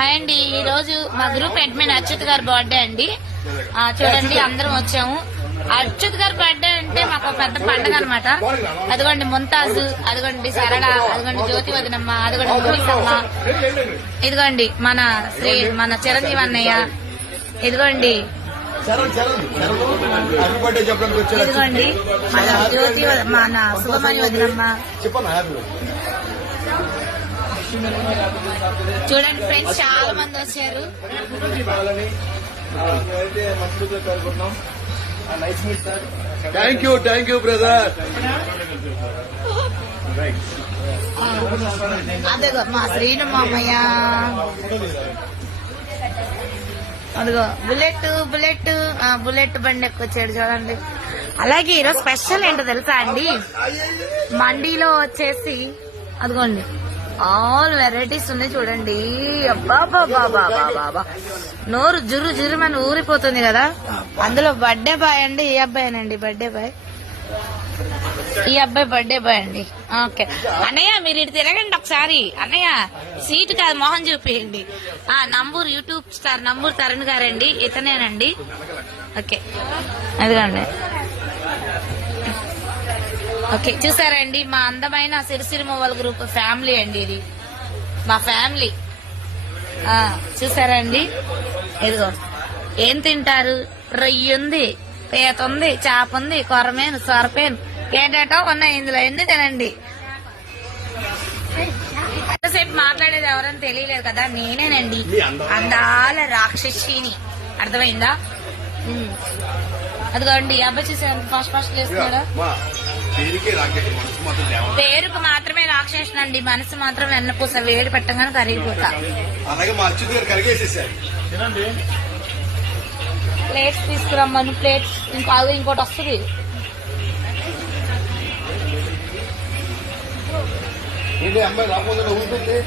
Hi అండి, ఈ రోజు మా గ్రూప్ అడ్మిన్ అచ్యుత్ గారి బర్త్డే అండి. చూడండి అందరం వచ్చాము. అచ్యుత్ గారి బర్త్డే అంటే మాకు పెద్ద పండుగ అనమాట. అదిగోండి ముంతాజు, అదిగోండి సరళ, అదిగోండి జ్యోతి వదినమ్మ, అదిగోండి మునిసమ్మ, ఇదిగోండి మన చిరంజీవి అన్నయ్య, ఇదిగోండి ఇదిగోండి మన జ్యోతి, మన శుభమణి వదినమ్మ. చూడండి ఫ్రెండ్స్, చాలా మంది వచ్చారు. Thank you brother. అదిగో మా శ్రీను మామయ్య, అదిగో బుల్లెట్ బండి ఎక్కువచ్చాడు చూడండి. అలాగే ఈరోజు స్పెషల్ ఏంటో తెలుసా అండి, మండీలో వచ్చేసి అదిగోండి ఆల్ వెరైటీస్ ఉన్నాయి చూడండి. అబ్బా నోరు జురుమని ఊరిపోతుంది కదా. అందులో బర్త్డే బాయ్ అండి, ఈ అబ్బాయినండి బర్త్డే బాయ్, ఈ అబ్బాయి బర్త్డే బాయ్ అండి. ఓకే అన్నయ్య, మీరు ఇటు తిరగండి ఒకసారి. అన్నయ్య సీటు కాదు, మొహం చూపియండి. నంబూరు యూట్యూబ్ స్టార్ నంబూరు తరుణ్ గారండి, ఇతనేనండి. ఓకే అదిగోండి. ఓకే చూసారండి, మా అందమైన సిరిసిరిమోవల్ గ్రూప్ ఫ్యామిలీ అండి. ఇది మా ఫ్యామిలీ. చూసారండి, ఇదిగో ఏం తింటారు? రొయ్యి ఉంది, పీత ఉంది, చేప ఉంది, కొరమేను, సొరపేను, ఏటేటో ఉన్నాయి ఇందులో. ఎన్ని తినండి. ఎంతసేపు మాట్లాడేది ఎవరని తెలియలేదు కదా, నేనేనండి అందాల రాక్షసిని. అర్థమైందా? అదిగోండి అబ్బాయి చూసారు ఫాస్ట్ చేస్తున్నాడు. పేరుకు మాత్రమే రాక్షసునండి, మనసు మాత్రం వెన్నపూస. వేడి పెట్టగానే కరిగిపోతా. ప్లేట్స్ తీసుకురమ్మను, ప్లేట్స్ ఇంకోటి వస్తుంది. అమ్మాయి రాకపోతే నవ్వుతుంది.